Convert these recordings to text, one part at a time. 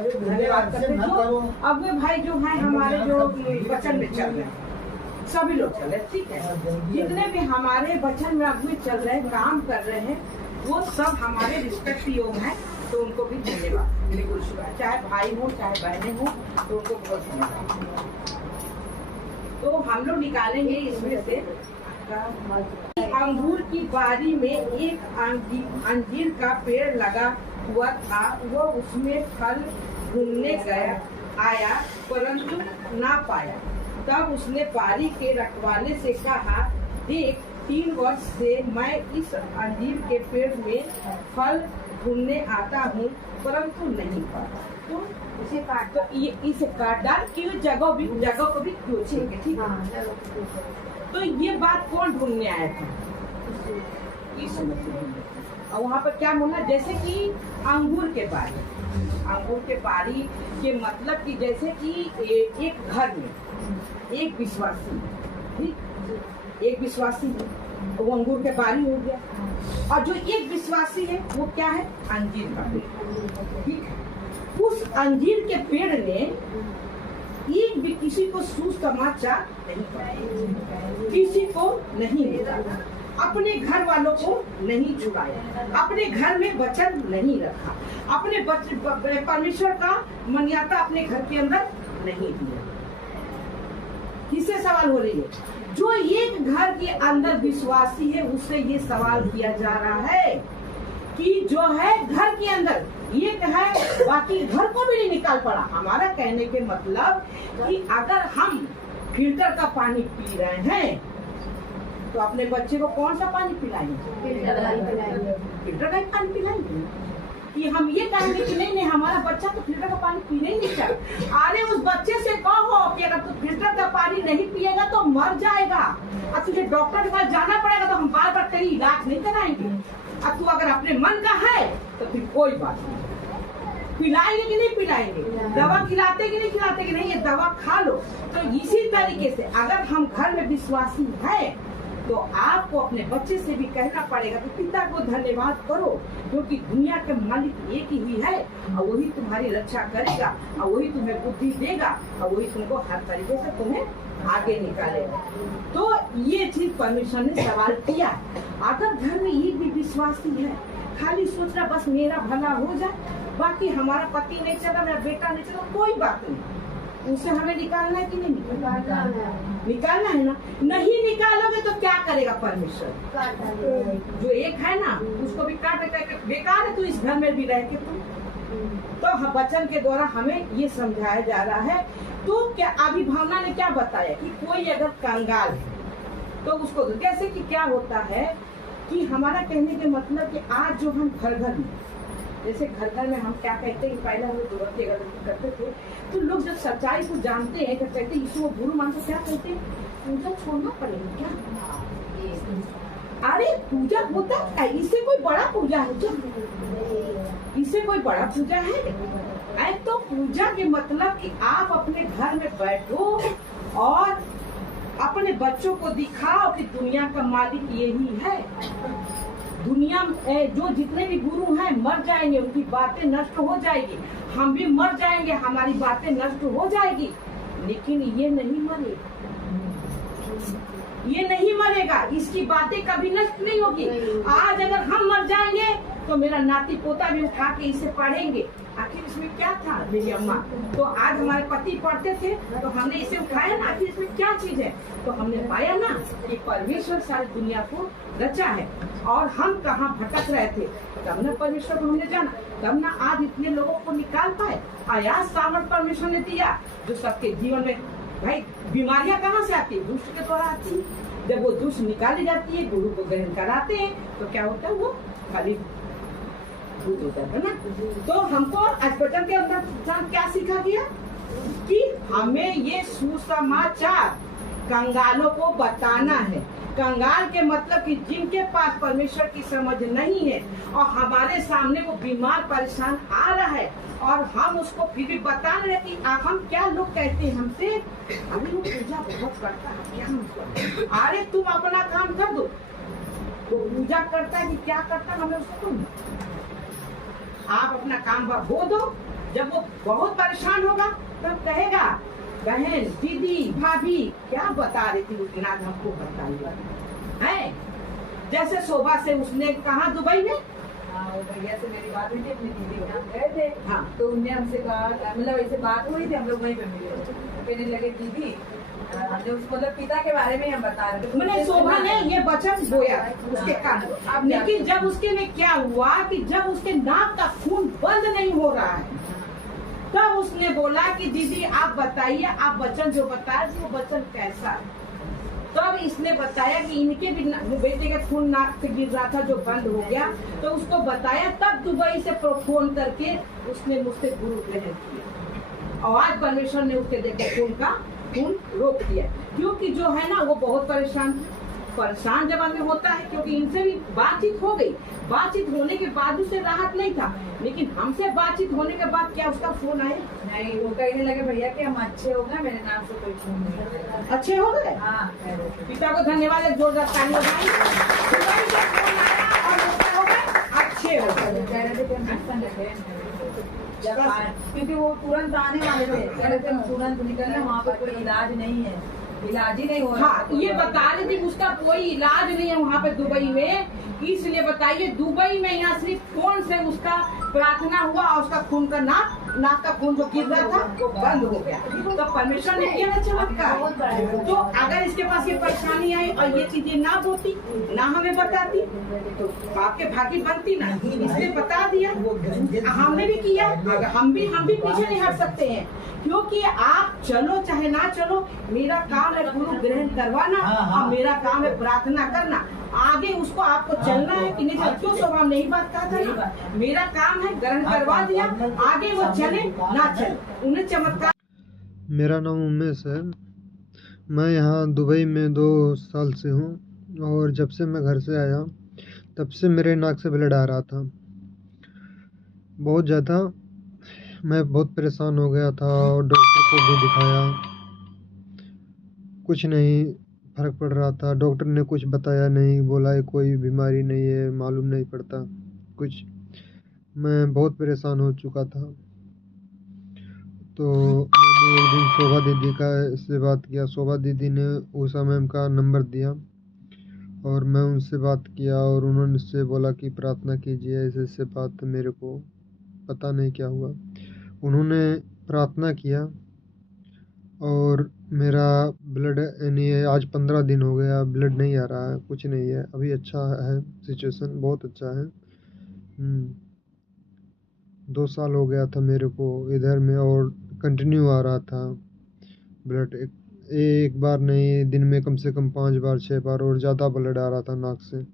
धन्यवाद करते हैं। जो अगुए भाई जो हैं हमारे जो वचन में चल रहे हैं, सभी लोग चल रहे हैं, ठीक है। जितने भी हमारे वचन में अगुए चल रहे हैं, काम कर रहे हैं, वो सब हमारे रिस्पेक्ट योग हैं, तो उनको भी धन्यवाद, बिल्कुल शुक्रिया। चाहे भाई हो चाहे बहनें हो, तो उनको बहुत धन्यवाद। तो हम लोग निकालेंगे इसमें से अंगूर की बारी में एक अंजीर का पेड़ लगा हुआ था। वो उसमें फल ढूंढने आया परंतु ना पाया। तब उसने बारी के रखवाले से कहा, देख 3 वर्ष से मैं इस अंजीर के पेड़ में फल ढूंढने आता हूँ परंतु नहीं पाता। तो इसे काट, तो इसे काट डाल कि जगह को भी क्यों छेड़े, ठीक है। तो ये बात कौन ढूंढने आया था? और वहाँ पर क्या बोला, जैसे कि अंगूर के बारी के मतलब कि जैसे कि एक घर में एक विश्वासी, ठीक, एक विश्वासी है, वो अंगूर के बारी हो गया। और जो एक विश्वासी है वो क्या है? अंजीर का पेड़, ठीक है। उस अंजीर के पेड़ ने एक भी किसी को सुसमाचार नहीं पाया, किसी को नहीं मिला, अपने घर वालों को नहीं छुड़ाया, अपने घर में वचन नहीं रखा, अपने परमेश्वर का मान्यता अपने घर के अंदर नहीं दिया। किससे सवाल हो रही है? जो एक घर के अंदर विश्वासी है, उससे ये सवाल किया जा रहा है कि जो है घर के अंदर एक है, बाकी घर को भी नहीं निकाल पड़ा। हमारा कहने के मतलब कि अगर हम फिल्टर का पानी पी रहे हैं तो अपने बच्चे को कौन सा पानी पिलाएंगे? फिल्टर का पानी पिलाएंगे। कि हम ये कहेंगे कि नहीं हमारा बच्चा तो फिल्टर का पानी पीने ही नहीं चाहिए। अरे उस बच्चे से कहो कि अगर तू फिल्टर का पानी नहीं पिएगा तो मर जाएगा, और तुझे डॉक्टर के पास जाना पड़ेगा, तो हम बार बार तेरी इलाज नहीं कराएंगे। अब तू अगर अपने मन का है तो फिर कोई बात नहीं, पिलाएंगे कि नहीं पिलाएंगे, दवा खिलाते कि नहीं खिलाते कि नहीं, ये दवा खा लो। तो इसी तरीके से अगर हम घर में विश्वासी है तो आपको अपने बच्चे से भी कहना पड़ेगा कि पिता को धन्यवाद करो, क्योंकि दुनिया के मालिक एक ही है, और वही तुम्हारी रक्षा करेगा, और वही तुम्हें बुद्धि देगा, और वही तुमको हर तरीके से तुम्हें आगे निकालेगा। तो ये चीज परमेश्वर ने सवाल किया। अगर घर में एक भी विश्वासी है, खाली सोच रहा बस मेरा भला हो जाए, बाकी हमारा पति नहीं चला, मेरा बेटा नहीं चला, कोई बात नहीं, उसे हमें निकालना है कि नहीं निकालना है ना। नहीं निकालोगे तो क्या करेगा परमेश्वर? जो एक है ना उसको भी काट देगा, बेकार है तू इस घर में भी रह के। तो वचन के द्वारा हमें ये समझाया जा रहा है। तो क्या अभी भावना ने क्या बताया कि कोई अगर कंगाल है तो उसको, जैसे कि क्या होता है कि हमारा कहने के मतलब कि आज जो हम घर में, जैसे घर में हम क्या कहते हैं, पहले हम लोग करते थे तो लोग जब सच्चाई को जानते हैं तो कहते हैं यीशु गुरु मान को क्या कहते हैं, पूजा छोड़ना पड़ेगा क्या? अरे पूजा होता है, इससे कोई बड़ा पूजा है क्या? इससे कोई बड़ा पूजा है? तो पूजा के मतलब कि आप अपने घर में बैठो और अपने बच्चों को दिखाओ कि दुनिया का मालिक यही है। दुनिया में जो जितने भी गुरु हैं मर जाएंगे, उनकी बातें नष्ट हो जाएगी, हम भी मर जाएंगे, हमारी बातें नष्ट हो जाएगी, लेकिन ये नहीं मरेगा, ये नहीं मरेगा, इसकी बातें कभी नष्ट नहीं होगी। आज अगर हम मर जाएंगे तो मेरा नाती पोता भी उठा के इसे पढ़ेंगे, आखिर इसमें क्या था मेरी अम्मा। तो आज हमारे पति पढ़ते थे तो हमने इसे उठाया ना, आखिर इसमें क्या चीज है, तो हमने पाया ना कि परमेश्वर सारी दुनिया को रचा है, और हम कहाँ भटक रहे थे, तब ना परमेश्वर को हमने जाना, तब ना आज इतने लोगों को निकाल पाए। आयास सामर्थ परमेश्वर ने दिया, जो सबके जीवन में, भाई बीमारियां कहाँ से आती है? दुष्ट के द्वारा आती है। जब वो दुष्ट निकाली जाती है, गुरु को ग्रहण कराते हैं, तो क्या होता है, वो खाली होता है ना। तो हमको अस्पताल के अंदर क्या सीखा गया कि हमें ये सुसमाचार कंगालों को बताना है। कंगाल के मतलब कि जिनके पास परमेश्वर की समझ नहीं है और हमारे सामने वो बीमार परेशान आ रहा है, और हम उसको फिर भी बता रहे कि हम क्या, लोग कहते हैं हमसे, अभी वो पूजा बहुत करता है क्या, अरे तुम अपना काम कर दो, वो पूजा करता है कि क्या करता है, हमें उसको आप अपना काम हो दो, जब वो बहुत परेशान होगा तब कहेगा बहन दीदी भाभी क्या बता रही थी उस दिन, आज हमको बताइए है। जैसे शोभा से उसने कहा दुबई में, वो भैया से मेरी बात हुई थी, अपनी दीदी के यहाँ गए थे। हाँ। तो उनने हमसे कहा, मतलब ऐसे बात हुई थी, हम लोग वहीं पे मिले, कहने लगे दीदी हमने उसको मतलब पिता के बारे में हम बता रहे थे। मैंने शोभा ने ये वचन बोया उसके कान, अब लेकिन जब उसके में क्या हुआ कि जब उसके नाक का खून बंद नहीं हो रहा है तब उसने बोला कि दीदी आप बताइए, आप वचन जो बताए वो वचन कैसा। तब इसने बताया कि इनके भी बेटे का खून नाक से गिर रहा था जो बंद हो गया, तो उसको बताया। तब दुबई से फोन करके उसने मुझसे गुरु ग्रहण किया और आज परमेश्वर ने उसके देखे खून रोक दिया, क्योंकि जो है ना वो बहुत परेशान जब आदमी होता है, क्योंकि इनसे भी बातचीत हो गई। बातचीत होने के बाद उसे राहत नहीं था, लेकिन हमसे बातचीत होने के बाद क्या उसका फोन आया? नहीं, वो कहने लगे भैया कि हम अच्छे हो गए, मेरे नाम से कोई फोन नहीं। अच्छे हो गए? हाँ। पिता को धन्यवाद, एक जोरदार ताली बजाएं। अच्छे हो गए। कह रहे थे कि हम एक्शन रखे, क्योंकि वो तुरंत आने वाले थे, कह रहे थे हम तुरंत निकलने, वहाँ पे कोई इलाज नहीं है, इलाज ही नहीं हो रहा। हाँ, ये बता रही थी उसका कोई इलाज नहीं है वहाँ पे दुबई में, इसलिए बताइए दुबई में यहाँ सिर्फ फोन से उसका प्रार्थना हुआ और उसका खून का नाक का खून जो गिर रहा था वो बंद हो गया। तो परमेश्वर ने किया ना चमत्कार। तो अगर इसके पास ये परेशानी आई और ये चीजें ना होती, ना हमें बताती, तो आपके भागी बनती ना, इसने बता दिया। हमने भी किया, हम भी पीछे नहीं हट सकते हैं, क्योंकि आप चलो चाहे ना चलो, मेरा काम है गुरु ग्रहण करवाना और मेरा काम है प्रार्थना करना। आगे उसको आपको चलना है कि नहीं चलना, क्यों स्वभाव नहीं बात कहा था ना, मेरा काम है ग्रहण करवा दिया, आगे वो चले ना चले, उन्हें चमत्कार। मेरा नाम उमेश है, मैं यहाँ दुबई में 2 साल से हूँ और जब से मैं घर से आया तब से मेरे नाक से ब्लड आ रहा था बहुत ज़्यादा। मैं बहुत परेशान हो गया था और डॉक्टर को भी दिखाया, कुछ नहीं फर्क पड़ रहा था। डॉक्टर ने कुछ बताया नहीं, बोला है कोई बीमारी नहीं है, मालूम नहीं पड़ता कुछ। मैं बहुत परेशान हो चुका था, तो मैंने एक दिन शोभा दीदी का से बात किया। शोभा दीदी ने उषा मैम का नंबर दिया और मैं उनसे बात किया और उन्होंने से बोला कि प्रार्थना कीजिए, ऐसे बात। मेरे को पता नहीं क्या हुआ, उन्होंने प्रार्थना किया और मेरा ब्लड यानी आज 15 दिन हो गया, ब्लड नहीं आ रहा है, कुछ नहीं है, अभी अच्छा है, सिचुएशन बहुत अच्छा है। 2 साल हो गया था मेरे को इधर में और कंटिन्यू आ रहा था ब्लड, एक बार नहीं, दिन में कम से कम 5 बार 6 बार और ज़्यादा ब्लड आ रहा था नाक से।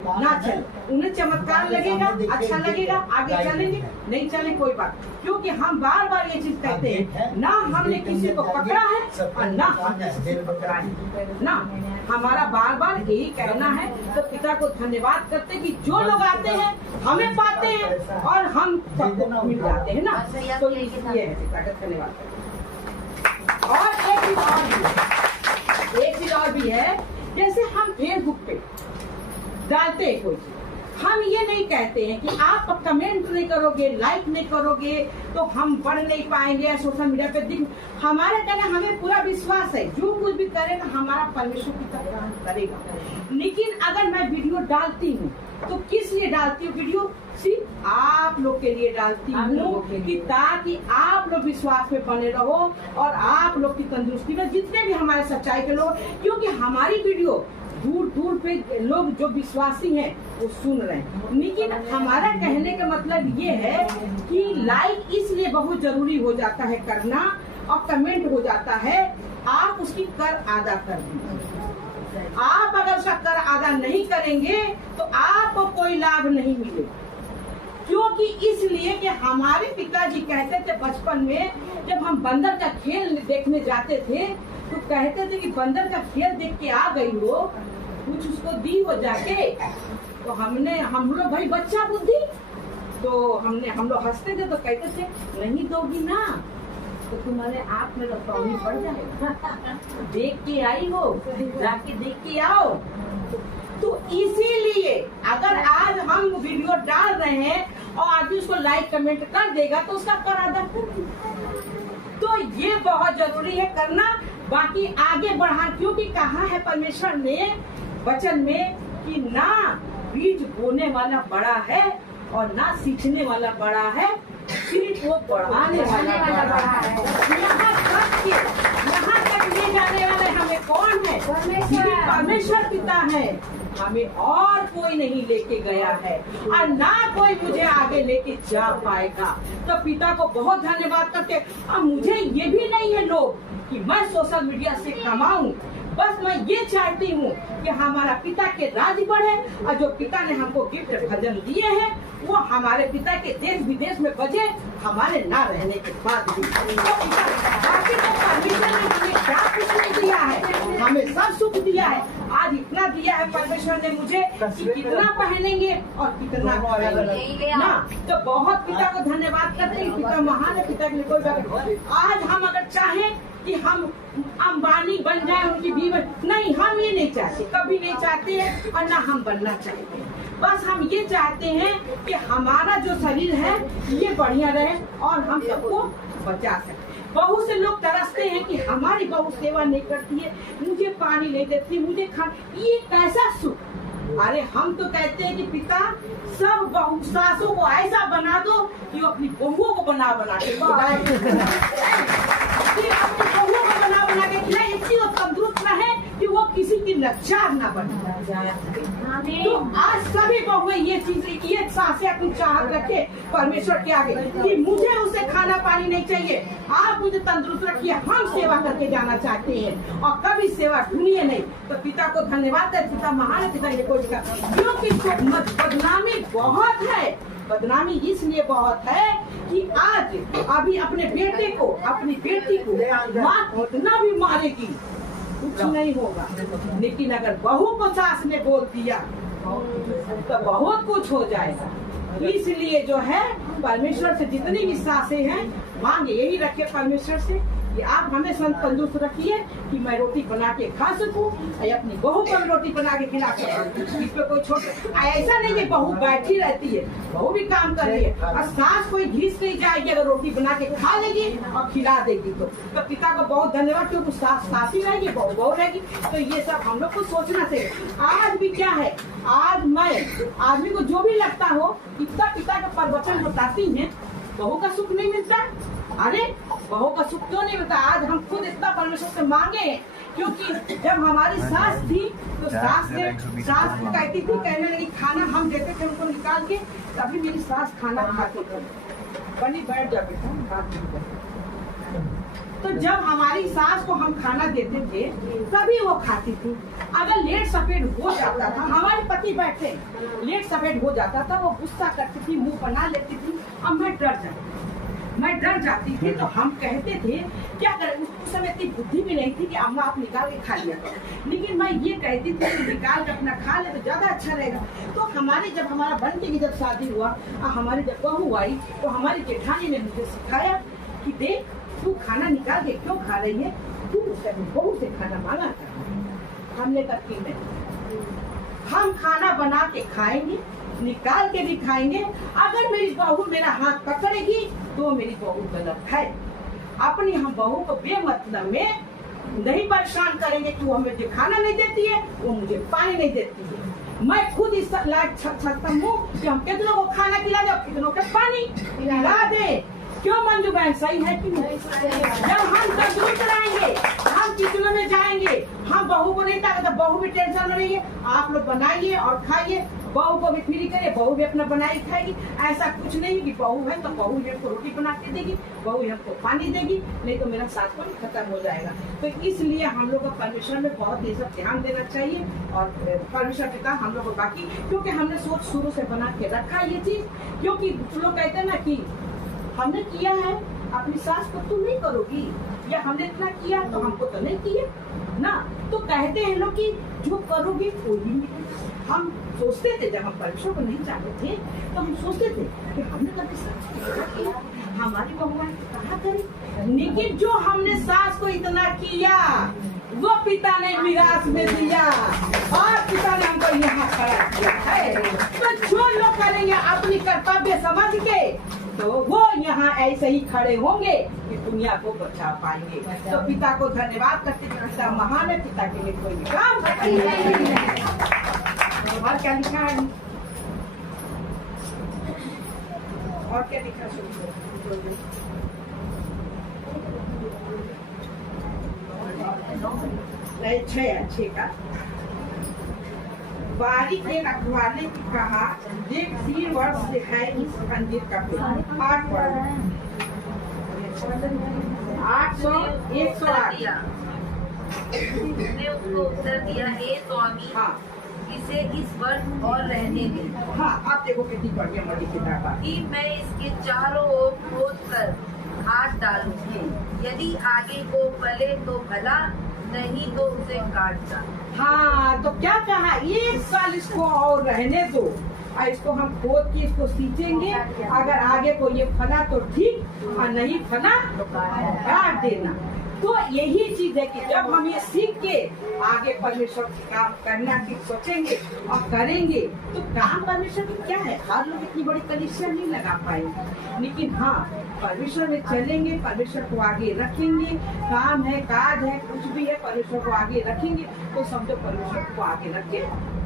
ना चले, उन्हें चमत्कार लगेगा, अच्छा लगेगा, आगे चलेंगे, नहीं चले कोई बात, क्योंकि हम बार बार ये चीज कहते हैं, ना हमने किसी को पकड़ा है और ना हमने किसी को पकड़ा है, ना हमारा बार बार यही कहना है। तो पिता को धन्यवाद करते कि जो लोग आते हैं हमें पाते हैं और हम सबको मिल जाते हैं ना, तो इसलिए है पिता का धन्यवाद। और एक चीज और भी है, जैसे हम फेसबुक पे डालते हैं कोई चीज, हम ये नहीं कहते हैं कि आप कमेंट नहीं करोगे, लाइक नहीं करोगे तो हम बढ़ नहीं पाएंगे सोशल मीडिया पे। हमारा कहना, हमें पूरा विश्वास है जो कुछ भी करेगा हमारा परमेश्वर की तरह करेगा। लेकिन अगर मैं वीडियो डालती हूँ तो किस लिए डालती हूँ वीडियो? सिर्फ आप लोग के लिए डालती हूँ कि ताकि आप लोग विश्वास में बने रहो और आप लोग की तंदुरुस्ती में, जितने भी हमारे सच्चाई के लोग, क्योंकि हमारी वीडियो दूर दूर पे लोग जो विश्वासी हैं वो सुन रहे हैं। लेकिन हमारा कहने का मतलब ये है कि लाइक इसलिए बहुत जरूरी हो जाता है करना और कमेंट हो जाता है, आप उसकी कर अदा कर दीजिए। आप अगर उसका कर अदा नहीं करेंगे तो आपको कोई लाभ नहीं मिलेगा, क्योंकि इसलिए कि हमारे पिताजी कहते थे बचपन में जब हम बंदर का खेल देखने जाते थे तो कहते थे कि बंदर का खेल देख के आ गई हो, कुछ उसको दी हो जाके। तो हम लोग भाई बच्चा बुद्धि, तो हम लोग हंसते थे तो कहते थे नहीं दोगी ना तो तुम्हारे आप में रखवाली पड़ जाएगा, देख के आई हो, जाके देख के आओ। तो इसीलिए अगर आज हम वीडियो डाल रहे हैं और आदमी उसको लाइक कमेंट कर देगा तो उसका कर अदा कर देगा। तो ये बहुत जरूरी है करना। बाकी आगे बढ़ा, क्योंकि कहा है परमेश्वर ने वचन में कि ना बीज बोने वाला बड़ा है और ना सींचने वाला बड़ा है, सिर्फ वो बढ़ाने वाला बड़ा है। यहाँ तक ले जाने वाले हमें कौन है? सिर्फ परमेश्वर पिता है। हमें और कोई नहीं लेके गया है और ना कोई मुझे आगे लेके जा पाएगा। तो पिता को बहुत धन्यवाद करते। अब मुझे ये भी नहीं है लोग कि मैं सोशल मीडिया से कमाऊं, बस मैं ये चाहती हूँ कि हमारा पिता के राज बढ़े और जो पिता ने हमको गिफ्ट भजन दिए हैं वो हमारे पिता के देश विदेश में बजे, हमारे ना रहने के बाद भी। तो बाकी तो परमेश्वर ने हमें क्या कुछ नहीं दिया है, हमें सब सुख दिया है। आज इतना दिया है परमेश्वर ने मुझे कि कितना पहनेंगे और कितना पहनेंगे ना। तो बहुत पिता को धन्यवाद करते हैं। पिता महान है, पिता के लिए कोई बात। आज हम अगर चाहें कि हम अंबानी बन जाए, उनकी बीवी नहीं, हम ये नहीं चाहते, कभी नहीं चाहते हैं और ना हम बनना चाहते हैं। बस हम ये चाहते हैं कि हमारा जो शरीर है ये बढ़िया रहे और हम सबको बचा सके। बहुत से लोग तरसते हैं कि हमारी बहू सेवा नहीं करती है, मुझे पानी नहीं देती, मुझे ये कैसा सुख। अरे हम तो कहते हैं कि पिता सब बहू सासों को ऐसा बना दो कि वो अपनी बहुओं को बना के खिलाए, अपनी बहुओं को बना के खिलाए, इतनी वो तंदुरुस्त रहे कि वो किसी की लाचार ना बन जाए। तो आज सभी बहुएं ये चीज, ये सासें अपनी चाहत रखे परमेश्वर के आगे कि मुझे उसे खाना पानी नहीं चाहिए, आप मुझे तंदुरुस्त रखिए, हम सेवा करके जाना चाहते हैं और कभी सेवा ढूंढिए नहीं। तो पिता को धन्यवाद है, पिता महान है, पिता ने कोई क्योंकि बदनामी बहुत है। बदनामी इसलिए बहुत है कि आज अभी अपने बेटे को, अपनी बेटी को माँ कितना भी मारेगी कुछ नहीं होगा, लेकिन अगर बहू को सास ने बोल दिया तो बहुत कुछ हो जाएगा। इसलिए जो है परमेश्वर से जितनी भी सासें हैं मांग यही रखे परमेश्वर से कि आप हमें तंदुरुस्त रखिए कि मैं रोटी बना के खा सकूं और अपनी बहू को रोटी बना के खिला सकूं। इस पे कोई छोटे ऐसा नहीं कि बहू बैठी रहती है, बहू भी काम कर रही है और सास कोई घिस नहीं जाएगी अगर रोटी बना के खा लेगी और खिला देगी। तो पिता को बहुत धन्यवाद, क्योंकि सास ही रहेगी, बहू रहेगी। तो ये सब हम लोग को सोचना चाहिए। आज भी क्या है, आज मैं आदमी को जो भी लगता हो इतना पिता का प्रवचन बताती है, बहू का सुख नहीं मिलता। अरे बहू का सुख क्यों नहीं मिलता? आज हम खुद इतना परमेश्वर से मांगे, क्योंकि जब हमारी सास थी तो सास कहती थी, कहने लगी खाना हम देते थे उनको निकाल के, तभी मेरी सास खाना खाती थी। बनी बैठ जा बेटा। तो जब हमारी सास को हम खाना देते थे तभी वो खाती थी। अगर लेट सफेद हो जाता था, हमारे पति बैठे लेट सफेद हो जाता था, वो गुस्सा करती थी, मुंह बना लेती थी और मैं डर जाती थी। तो हम कहते थे क्या करें, उस समय इतनी बुद्धि भी नहीं थी कि अम्मा आप निकाल के खा लिया करो, लेकिन मैं ये कहती थी कि निकाल के अपना खा ले तो ज्यादा अच्छा रहेगा। तो जब हमारा बनके की जब शादी हुआ और हमारी जब बहू आई तो हमारी जेठानी ने मुझे सिखाया कि देख तू खाना निकाल के क्यों खा रही है, तू बहू से खाना मांगा कर। हमने कहा कि नहीं, हम खाना बना के खाएंगे, निकाल के भी खाएंगे। अगर मेरी बहू मेरा हाथ पकड़ेगी तो मेरी बहू गलत है। अपनी हम बहू को बेमतलब में नहीं परेशान करेंगे कि वो हमें जो खाना नहीं देती है वो मुझे पानी नहीं देती है। मैं खुद इस लायक सकता हूँ कि हम कितनों को खाना खिला दे, कितनों को पानी खिला दे। क्यों मंजू बहन, सही है कि नहीं? जब हम तंदुरुस्त रहेंगे, हम किचनों में जाएंगे, हम बहू को नहीं ताकत, बहू भी टेंशन में रहिए, आप लोग बनाइए और खाइए, बहू को भी फ्री करिए, बहू भी अपना बनाई खाएगी। ऐसा कुछ नहीं कि बहू है तो बहू हमको रोटी बना के देगी, बहू हमको पानी देगी, नहीं तो मेरा साथ पर खत्म हो जाएगा। तो इसलिए हम लोग को परमेश्वर में बहुत ये सब ध्यान देना चाहिए और परमेश्वर के काम हम लोग को बाकी, क्योंकि हमने सोच शुरू से बना के रखा ये चीज। क्योंकि लोग कहते हैं ना कि हमने किया है, अपनी सास को तुम नहीं करोगी, या हमने इतना किया तो हमको तो नहीं किया ना। तो कहते हैं लोग कि जो करोगे कोई भी नहीं। हम सोचते थे जब हम परमेश्वर को नहीं चाहते थे तो हम सोचते थे कि हमने कभी सास किया, हमारी बहुआ कहा करें। लेकिन जो हमने सास को इतना किया वो पिता ने विरासत में दिया और पिता ने हमको यहाँ खड़ा किया है। तो जो लोग करेंगे अपनी कर्तव्य समझ के तो वो यहाँ ऐसे ही खड़े होंगे कि दुनिया को बचा पाएंगे। तो पिता को धन्यवाद करते हैं, पिता महान है, पिता के लिए कोई भी काम नहीं है। और क्या लिखा है और क्या लिखा अच्छे का बारी के रखवाले की कहा देख 3 वर्ष दिखाए इस मंदिर का 8 वर्ष 108 उसने उसको उत्तर दिया, हे स्वामी, हाँ इसे इस वर्ष और रहने दें। हाँ आप देखो कितनी बढ़िया बड़ी किताब है कि मैं इसके चारों ओर खोद कर खाद डालूं, यदि आगे को फले तो भला, नहीं तो उसे काट डाल। हाँ तो क्या कहा 1 साल इसको और रहने दो और इसको हम खोद के इसको सींचेंगे, अगर आगे को ये फला तो ठीक और नहीं फला तो काट देना। तो यही चीज है कि जब हम ये सीख के आगे परमेश्वर का काम करना की सोचेंगे और करेंगे तो काम परमेश्वर की क्या है, हर लोग इतनी बड़ी कलिसिया नहीं लगा पाएंगे, लेकिन हाँ परमेश्वर में चलेंगे, परमेश्वर को आगे रखेंगे, काम है काज है कुछ भी है परमेश्वर को आगे रखेंगे तो समझो परमेश्वर को आगे रख के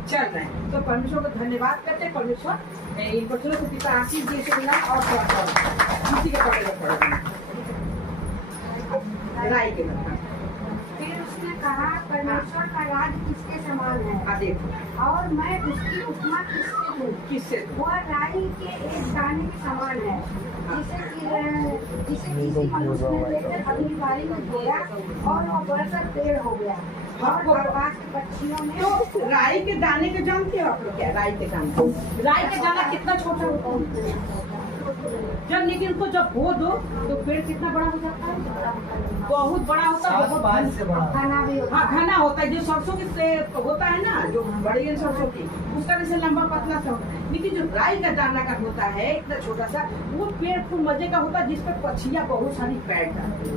चल रहे हैं। तो परमेश्वर को धन्यवाद करते हैं। परमेश्वर इन बच्चों को पिता आशीष दिए से मिला और किसी के पकड़े राय के बता। फिर उसने कहा परमेश्वर का राज किसके समान है देखो और मैं उसकी उपमा किससे दूं? किससे वह राई के एक दाने के समान है जिसे किसी मनुष्य ने लेकर अपनी बारी में बोया और वह बढ़कर पेड़ हो गया और आकाश के पक्षियों ने। तो राई के दाने को जानते हो आप लोग क्या? राई के दाने, राई के दाना कितना छोटा होता है जब, लेकिन उसको जब बो दो तो पेड़ कितना बड़ा हो जाता है, बहुत बड़ा होता है, बहुत खाना भी होता हाँ है। घना होता है। जो सरसों के होता है ना, जो बड़ी सरसों की उसका जैसे लंबा पतला सा होता है, लेकिन जो राई का दाना का होता है इतना छोटा सा, वो पेड़ खूब मजे का होता है जिसपे पक्षियाँ बहुत सारी बैठ जाती है।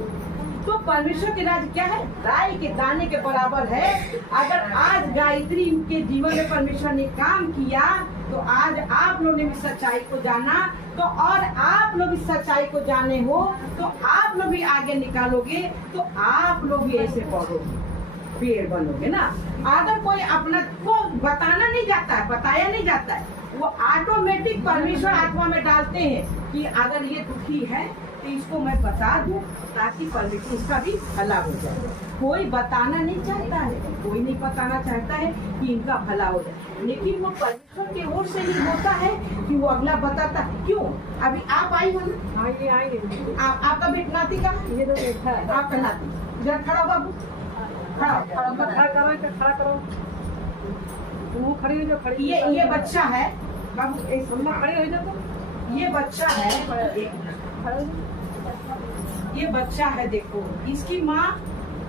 तो परमेश्वर के राज क्या है, राई के दाने के बराबर है। अगर आज गायत्री के जीवन में परमेश्वर ने काम किया तो आज आप लोग ने भी सच्चाई को जाना, तो और आप लोग इस सच्चाई को जाने हो तो आप लोग भी आगे निकालोगे, तो आप लोग भी ऐसे पढ़ोगे, पेड़ बनोगे ना। अगर कोई अपना को बताना नहीं जाता है, बताया नहीं जाता है, वो ऑटोमेटिक परमेश्वर आत्मा में डालते हैं कि अगर ये दुखी है तो इसको मैं बता दूं ताकि परमेश्वर इसका भी भला हो जाए। कोई बताना नहीं चाहता है, कोई नहीं बताना चाहता है कि इनका भला हो जाए, लेकिन वो परमेश्वर की ओर से ही होता है कि वो अगला बताता। क्यों? अभी आप आई हो ना, आएंगे आपका बेट नाती का, ये तो बैठा है आपका नाती, जरा खड़ा बाबू, खड़ा करो, वो खड़ी हो जाओ, ये बच्चा है बाबू, खड़े हो जाओ, ये बच्चा है, ये बच्चा है, देखो इसकी माँ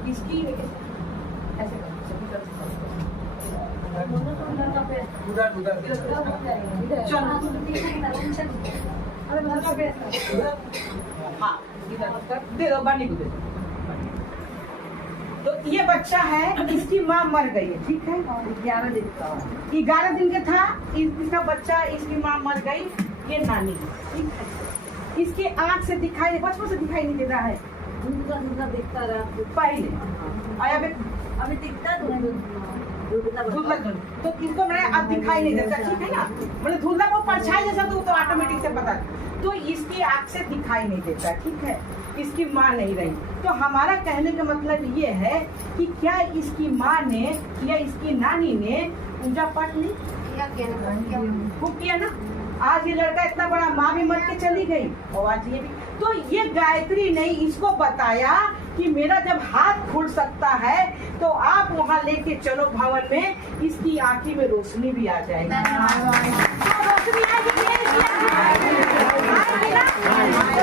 इसकी ऐसे हाँ दे दो, बानी को दे दो। तो ये बच्चा है, इसकी माँ मर गई है, ठीक है, 11 दिन का, 11 दिन का था इसका बच्चा, इसकी माँ मर गई, ये नानी है, ठीक है। इसके आँख से दिखाई, बचपन से दिखाई नहीं दे रहा है, दिखता रहा पहले अभी दिखता धुंधला, तो किसको मैंने अब दिखाई नहीं देता, ठीक है ना, मतलब धुंधला को परछाई जैसा तो ऑटोमेटिक से पता, तो इसकी आँख से दिखाई नहीं देता, ठीक है, इसकी माँ नहीं रही। तो हमारा कहने का मतलब ये है कि क्या इसकी माँ ने या इसकी नानी ने पूजा पाठ नहीं किया ना। आज ये लड़का इतना बड़ा, माँ भी मर के चली गई और आज ये भी, तो ये गायत्री ने इसको बताया कि मेरा जब हाथ खुल सकता है तो आप वहाँ लेके चलो भवन में, इसकी आंखी में रोशनी भी आ जाएगी। रोशनी आएगी,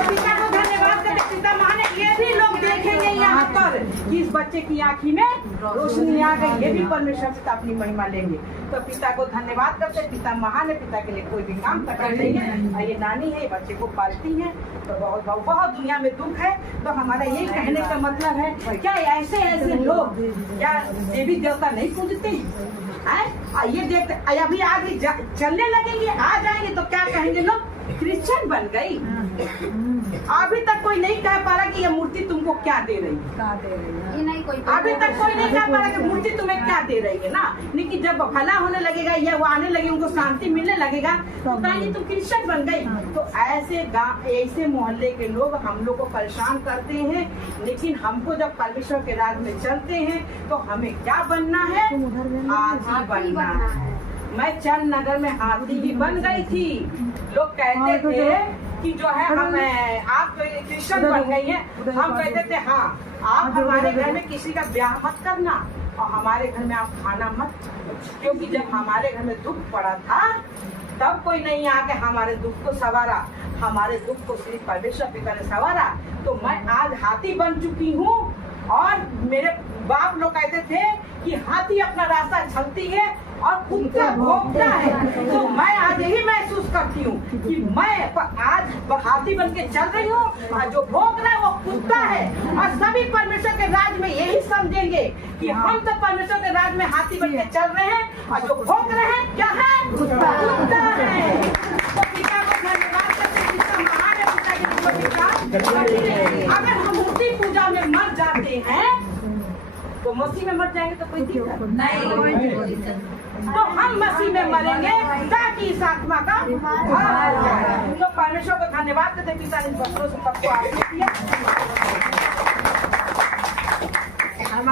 पिता को धन्यवाद करते, पिता महान, ये भी लोग देखेंगे यहाँ पर कि इस बच्चे की आंखी में रोशनी आ गई। ये भी परमेश्वर पिता अपनी महिमा लेंगे। तो पिता को धन्यवाद करते हैं। पिता महान है, पिता के लिए कोई भी काम कठिन नहीं है। और ये नानी है, बच्चे को पालती है। तो बहुत बहुत बहुत दुनिया में दुख है। तो हमारा यही कहने का मतलब है, क्या ऐसे ऐसे लोग क्या देवी देवता नहीं पूजते हैं? ये देखते अभी आगे चलने लगेंगे, आ जाएंगे तो क्या कहेंगे लोग, क्रिश्चियन बन गई। अभी तक कोई नहीं कह पा रहा कि ये मूर्ति तुमको क्या दे रही है। ये नहीं कोई अभी तक कोई नहीं कह पा रहा कि मूर्ति तुम्हें क्या दे रही है ना। लेकिन जब भला होने लगेगा या वो आने लगे, उनको शांति मिलने लगेगा, तो कहेंगे तुम क्रिश्चियन बन गई। तो ऐसे गाँव ऐसे मोहल्ले के लोग हम लोग को परेशान करते हैं। लेकिन हमको जब परमेश्वर के राज में चलते हैं तो हमें क्या बनना है, हाथी बनना है। मैं चंद नगर में हाथी भी बन गई थी। लोग कहते थे कि जो है हम आप क्रिश्चियन बन गई हैं। हम कहते थे हाँ, आप हमारे घर में किसी का ब्याह मत करना और हमारे घर में आप खाना मत, क्योंकि जब हमारे घर में दुख पड़ा था तब कोई नहीं आके हमारे दुख को सवारा। हमारे दुख को सिर्फ परमेश्वर पिता ने सवारा। तो मैं आज हाथी बन चुकी हूँ। और मेरे बाप लोग कहते थे कि हाथी अपना रास्ता चलती है और कुत्ता भौंकता है। तो मैं आज यही महसूस करती हूँ कि मैं आज हाथी बन के चल रही हूँ और जो भौंक रहा है वो कुत्ता है। और सभी परमेश्वर के राज में यही समझेंगे कि हम तो परमेश्वर के राज में हाथी बन के चल रहे हैं और जो भौंक रहे हैं क्या है, कुत्ता है। तो पिता को धन्यवाद करते हैं, पिता महान है, पिता की। अगर हम मूर्ति पूजा में मर जाते हैं तो मसीह में मर जाएंगे तो कोई दिक्कत नहीं। तो हम मसीह में मरेंगे ताकि इस आत्मा का भला हो जाए। तो परमेश्वर को धन्यवाद करते, पिता ने बच्चों से सबको आशीष दिया।